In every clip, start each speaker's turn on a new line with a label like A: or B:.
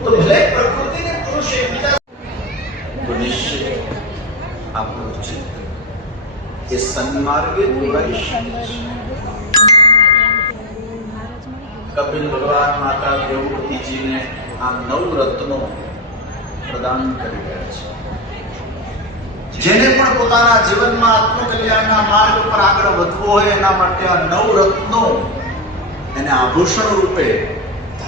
A: તો ભલે પુરુષ એકબીજા તો નિશ્ચિત આપણું ચિત્ત એ સન્માર્ગે દોરાઈ કપિલ ભગવાન માતા દેવહૂતિજીને આ નવ રત્નો પ્રદાન કરી રહ્યા છે જેને પણ પોતાના જીવનમાં આત્મકલ્યાણના માર્ગ પર આગળ વધવો હોય એના માટે આ નવ રત્નો એને આભૂષણ રૂપે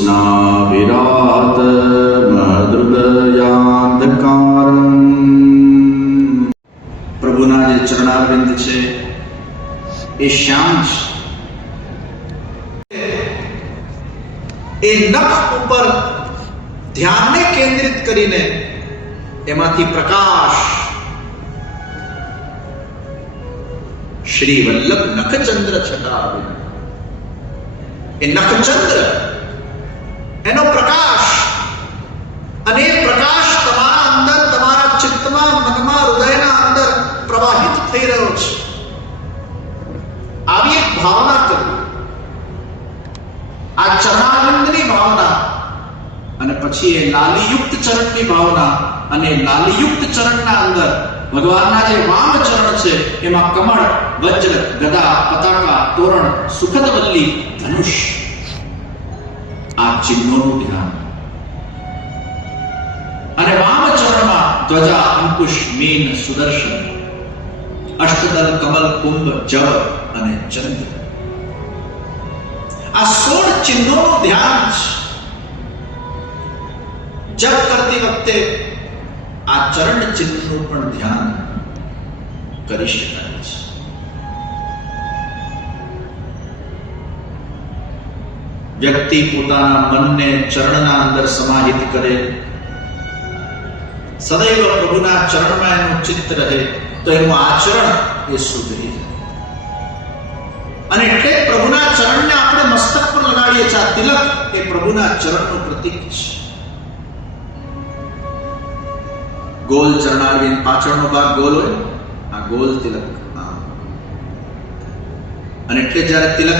A: જ્યોત્સ્ના વિરાત મહદૃદયાંધકારમ પ્રભુના જે ચરણારવિંદ છે એ શ્યામ છે એ નખ ઉપર ધ્યાનને કેન્દ્રિત કરીને એમાંથી પ્રકાશ શ્રી વલ્લભ નખચંદ્ર છટાવે એ નખચંદ્ર એનો પ્રકાશ, અને પ્રકાશ તમારા અંદર, તમારા ચિત્તમાં, મનમાં, હૃદયના અંદર પ્રવાહિત થઈ રહ્યો છે. આવી એક ભાવના કરવી આ ચરણાનંદની ભાવના, અને પછી એ લાલીયુક્ત ચરણની ભાવના, અને લાલીયુક્ત ચરણના અંદર ભગવાનના જે વામ ચરણ છે, એમાં કમળ, વજ્ર, ગદા, પતાકા, તોરણ, સુખદ વલ્લી, ધનુષ. આ ચિહ્નોનું ધ્યાન. અને વામ ચરણમાં ધ્વજા, અંકુશ, મીન, સુદર્શન, અષ્ટદલ, કમલ, કુંભ, જવ અને ચંદ્ર. આ સોળ ચિહ્નોનું ધ્યાન જપ કરતી વખતે આ ચરણ ચિહ્નનું પણ ધ્યાન કરી શકાય છે. વ્યક્તિ પોતાના મનને ચરણના અંદર સમાહિત કરે. સદૈવ પ્રભુના ચરણમાં એનું ચિત્ત રહે, તો એનું આચરણ એ સુધરી અને એટલે પ્રભુના ચરણને આપણે મસ્તક પર લગાડીએ છીએ તિલક એ પ્રભુના ચરણનું પ્રતીક છે. ગોલ ચરણારવિંદ પાછળનો ભાગ ગોલ હોય, આ ગોલ તિલક. અને એટલે જ્યારે તિલક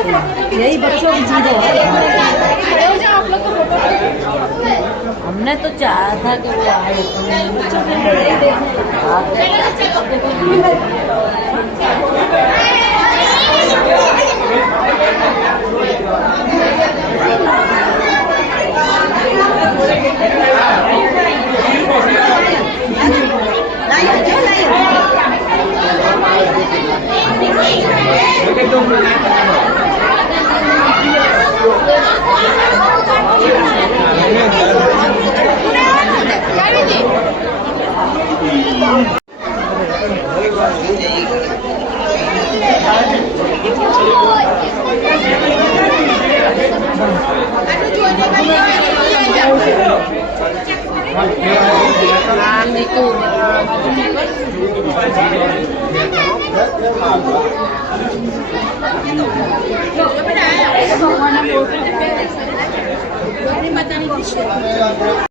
B: यही बच्चों की जीरो हमने तो चाहा था कि वो आए बच्चों के Ini matang. ini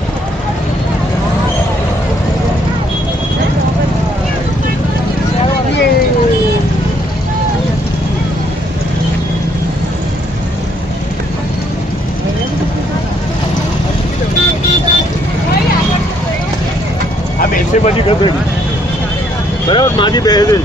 C: આ બેસે પછી ગધેડી. બરાબર? માજી બેસે